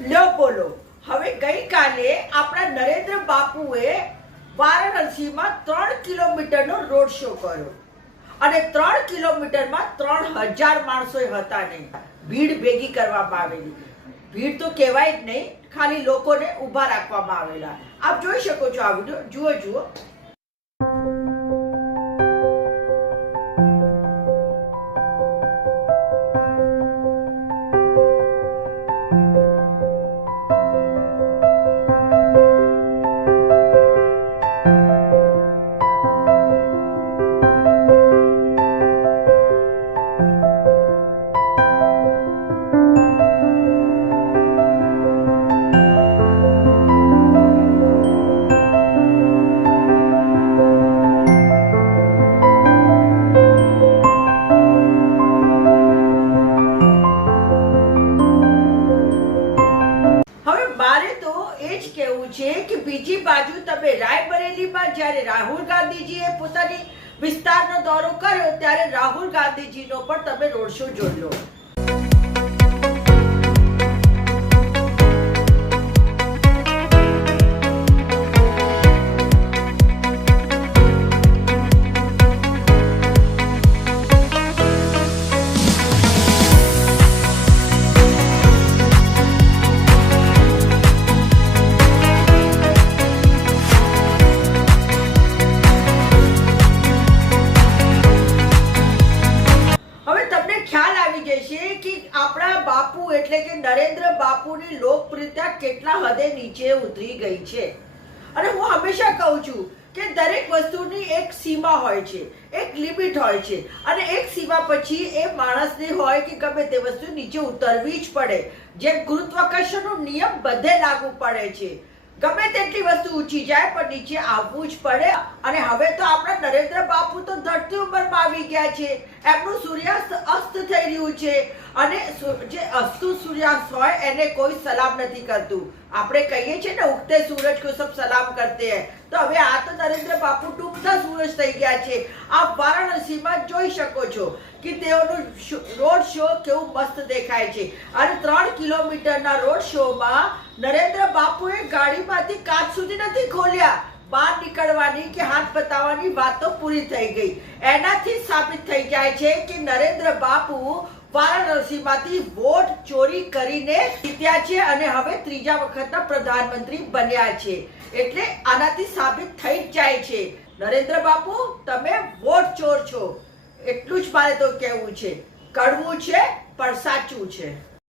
લ્યો બોલો. હવે ગઈકાલે આપણા નરેન્દ્ર બાપુએ વારાણસીમાં ત્રણ કિલોમીટરનો રોડ શો કર્યો. અને ત્રણ કિલોમીટરમાં ત્રણ હજાર માણસો હતા નહીં. ભીડ ભેગી કરવામાં આવેલી. ભીડ તો કહેવાય જ નહીં. ખાલી લોકોને ઊભા રાખવામાં આવેલા. આપ જોઈ શકો છો આ વીડિયો. જુઓ જુઓ. મારે તો એ જ કહેવું છે કે બીજી બાજુ તમે રાયબરેલીમાં જ્યારે રાહુલ ગાંધીજીએ પોતાની વિસ્તારનો દોરો કર્યો, ત્યારે રાહુલ ગાંધીજીનો પણ તમે રોડ શો જોઈ ખ્યાલ આવી કે આપણા બાપુ એટલે કે નરેન્દ્ર બાપુની લોકપ્રિયતા કેટલા હદે નીચે ઉતરી ગઈ છે. અને હું હંમેશા કહું છું કે દરેક વસ્તુની એક સીમા હોય છે, એક લિમિટ હોય છે. અને એક સીમા પછી એ માણસને હોય કે ગમે તે વસ્તુ નીચે ઉતરવી જ પડે. જેમ ગુરુત્વાકર્ષણનો નિયમ બધે લાગુ પડે છે. ગમે તેટલી વસ્તુ ઊંચી જાય, પણ નીચે આવવું જ પડે. અને હવે તો આપણા નરેન્દ્ર બાપુ તો ધરતી ઉપર આવી ગયા છે. એમનું સૂર્યાસ્ત અસ્ત થઈ રહ્યું છે. અને જે અસ્તુ સૂર્યાસ્ત હોય એને કોઈ સલામ નથી કરતું. આપણે કહીએ છીએ ને, ઉગતે સૂરજ કો સબ સલામ કરતે હૈ. તો હવે આ તો નરેન્દ્ર બાપુ ડૂબતા સૂરજ થઈ ગયા છે. આપ વારાણસીમાં જોઈ શકો છો કે તેઓનું રોડ શો કેવું મસ્ત દેખાય છે. અને ત્રણ કિલોમીટરના રોડ શોમાં નરેન્દ્ર બાપુએ ગાડીમાંથી કાચ સુધી નથી ખોલ્યા. બહાર નીકળવાની કે હાથ બતાવવાની વાતો પૂરી થઈ ગઈ. એનાથી સાબિત થઈ જાય છે કે નરેન્દ્ર બાપુ વારાણસીમાંથી વોટ ચોરી કરીને જીત્યા છે અને હવે ત્રીજા વખતના પ્રધાનમંત્રી બન્યા છે. એટલે આનાથી સાબિત થઈ જાય છે. નરેન્દ્ર બાપુ, તમે વોટ ચોર છો. એટલું જ મારે તો કહેવું છે. કડવું છે, પણ સાચું છે.